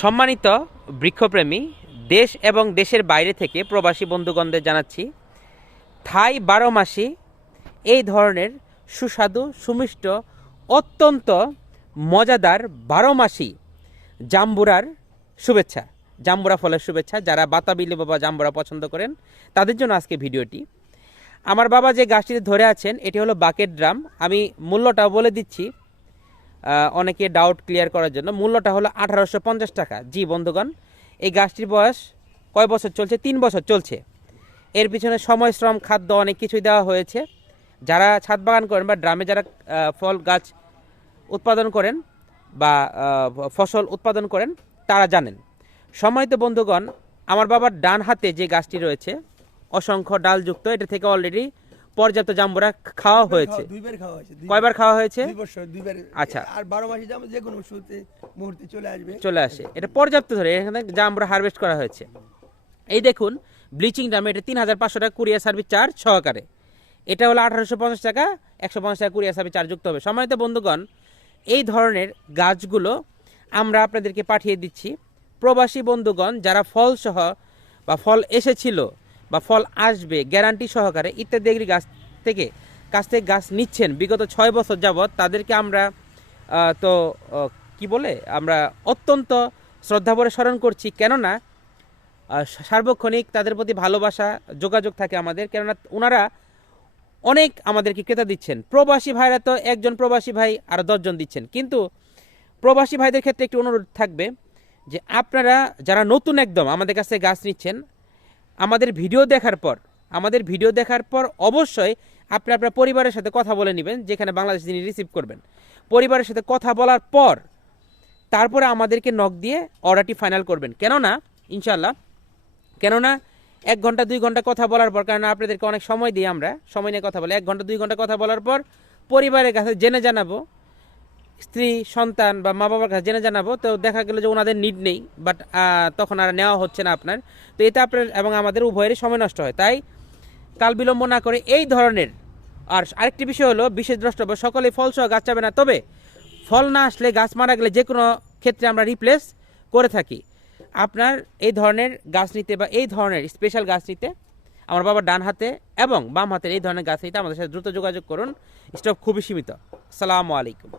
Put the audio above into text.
সম্মানিত বৃক্ষপ্রেমী, দেশ এবং দেশের বাইরে থেকে প্রবাসী বন্ধুগণদের জানাচ্ছি, থাই বারো মাসি এই ধরনের সুস্বাদু, সুমিষ্ট, অত্যন্ত মজাদার বারো মাসি জাম্বুরার শুভেচ্ছা, জাম্বুরা ফলের শুভেচ্ছা। যারা বাতাবি লেবু বা জাম্বুরা পছন্দ করেন, তাদের জন্য আজকে ভিডিওটি। আমার বাবা যে গাছটিতে ধরে আছেন, এটি হলো বাকেট ড্রাম। আমি মূল্যটাও বলে দিচ্ছি অনেকে ডাউট ক্লিয়ার করার জন্য। মূল্যটা হলো আঠারোশো পঞ্চাশ টাকা। জি, বন্ধুগণ, এই গাছটির বয়স কয় বছর চলছে? তিন বছর চলছে। এর পিছনে সময়, শ্রম, খাদ্য অনেক কিছুই দেওয়া হয়েছে। যারা ছাদ বাগান করেন বা ড্রামে যারা ফল গাছ উৎপাদন করেন বা ফসল উৎপাদন করেন, তারা জানেন। সম্মানিত বন্ধুগণ, আমার বাবার ডান হাতে যে গাছটি রয়েছে, অসংখ্য ডালযুক্ত, এটা থেকে অলরেডি পর্যাপ্ত জাম্বুরা খাওয়া হয়েছে। দুইবার খাওয়া হয়েছে কয়বার খাওয়া হয়েছে? দুই বছর দুইবার। আচ্ছা। আর বারো মাসে যেমন যে কোনো শুরুতে মুহূর্তে চলে আসবে। চলে আসে। এটা পর্যাপ্ত ধরে এখানে জাম্বুরা হারভেস্ট করা হয়েছে। এই দেখুন ব্লিচিং দামে এটা তিন হাজার পাঁচশো টাকা কুরিয়ার সার্ভিস চার্জ সহকারে। এটা হলো আঠারোশো পঞ্চাশ টাকা একশো পঞ্চাশ টাকা কুরিয়ার সার্ভিস চার্জ যুক্ত হবে। সম্মানিত বন্ধুগণ এই ধরনের গাছগুলো আমরা আপনাদেরকে পাঠিয়ে দিচ্ছি। প্রবাসী বন্ধুগণ যারা ফলসহ বা ফল এসেছিল বা ফল আসবে গ্যারান্টি সহকারে ইত্যাদি গাছ থেকে, কাছ থেকে গাছ নিচ্ছেন। বিগত ছয় বছর যাবৎ তাদেরকে আমরা তো কি বলে? আমরা অত্যন্ত শ্রদ্ধাভরে স্মরণ করছি। কেননা সার্বক্ষণিক তাদের প্রতি ভালোবাসা, যোগাযোগ থাকে আমাদের। কেননা ওনারা অনেক আমাদেরকে ক্রেতা দিচ্ছেন। প্রবাসী ভাইরা তো একজন প্রবাসী ভাই আর দশজন দিচ্ছেন। কিন্তু প্রবাসী ভাইদের ক্ষেত্রে একটি অনুরোধ থাকবে যে আপনারা, যারা নতুন একদম আমাদের কাছে গাছ নিচ্ছেন আমাদের ভিডিও দেখার পর, আমাদের ভিডিও দেখার পর অবশ্যই আপনি আপনার পরিবারের সাথে কথা বলে নেবেন, যেখানে বাংলাদেশ তিনি রিসিভ করবেন। পরিবারের সাথে কথা বলার পর তারপরে আমাদেরকে নক দিয়ে অর্ডারটি ফাইনাল করবেন। কেননা ইনশাল্লাহ কেননা এক ঘণ্টা, দুই ঘণ্টা কথা বলার পর কারণ আপনাদেরকে অনেক সময় দিই আমরা, সময় নিয়ে কথা বলে, এক ঘণ্টা, দুই ঘণ্টা কথা বলার পর পরিবারের কাছে জেনে জানাব স্ত্রী, সন্তান বা মা বাবার কাছে জেনে জানাব, তো দেখা গেল যে ওনাদের নিড নেই বাট তখন আর নেওয়া হচ্ছে না আপনার। তো এতে আপনার এবং আমাদের উভয়েরই সময় নষ্ট হয়। তাই কাল বিলম্ব না করে এই ধরনের, আর আরেকটি বিষয় হলো বিশেষ দ্রষ্টব্য সকলে ফলসহ গাছ চাবে না, তবে ফল না আসলে গাছ মারা গেলে যে কোনো ক্ষেত্রে আমরা রিপ্লেস করে থাকি। আপনার এই ধরনের গাছ নিতে বা এই ধরনের স্পেশাল গাছ নিতে আমার বাবার ডান হাতে এবং বাম হাতের এই ধরনের গাছ নিতে আমাদের সাথে দ্রুত যোগাযোগ করুন। স্টক খুবই সীমিত। আসসালামু আলাইকুম।